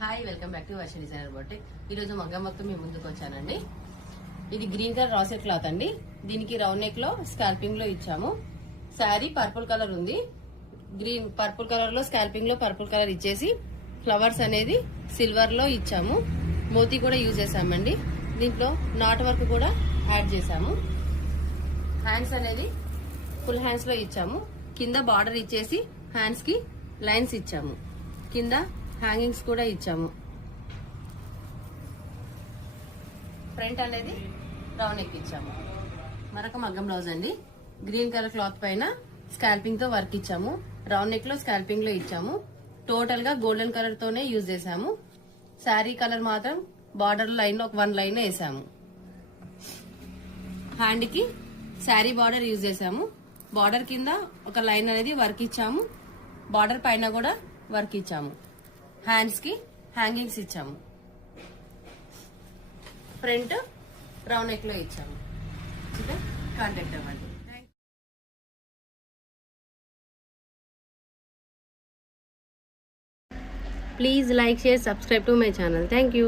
Hi, welcome back to Varsha designer boutique. ఈరోజు మగ్గం మొత్తం మీ ముందుకు వచ్చానండి. ఇది గ్రీన్ కలర్ రాసెట్ క్లాత్ అండి. దీనికి రౌండ్ నెక్ లో స్కాల్పింగ్ లో ఇచ్చాము. శారీ పర్పుల్ కలర్ ఉంది. గ్రీన్ పర్పుల్ కలర్ లో స్కాల్పింగ్ లో పర్పుల్ కలర్ ఇచ్చేసి ఫ్లవర్స్ అనేది సిల్వర్ లో ఇచ్చాము. మోతీ కూడా యూజ్ చేసామండి. దీంట్లో నాట్ వర్క్ కూడా యాడ్ చేసాము. హ్యాండ్స్ అనేది ఫుల్ హ్యాండ్స్ లో ఇచ్చాము. కింద బార్డర్ ఇచ్చేసి హ్యాండ్స్ కి లైన్స్ ఇచ్చాము. కింద హ్యాంగింగ్స్ కూడా ఇచ్చాము. ఫ్రంట్ అనేది రౌండ్ నెక్ ఇచ్చాము. మరొక మగ్గం బ్లౌజ్ అండి. గ్రీన్ కలర్ క్లాత్ పైన స్కాల్పింగ్ తో వర్క్ ఇచ్చాము. రౌండ్ నెక్ లో స్కాల్పింగ్ లో ఇచ్చాము. టోటల్ గా గోల్డెన్ కలర్ తోనే యూజ్ చేసాము. శారీ కలర్ మాత్రం బార్డర్ లైన్ లో ఒక 1 లైన్ వేసాము. హ్యాండ్ కి శారీ బార్డర్ యూజ్ చేసాము. బార్డర్ కింద ఒక లైన్ అనేది వర్క్ ఇచ్చాము. బార్డర్ పైన కూడా వర్క్ ఇచ్చాము. హ్యాండ్స్ కి హ్యాంగింగ్స్ ఇచ్చాము. ఫ్రంట్ రౌండ్ నెక్ లో ఇచ్చాము. కాంటాక్ట్ అవ్వండి. Please like, share, subscribe to my channel. Thank you.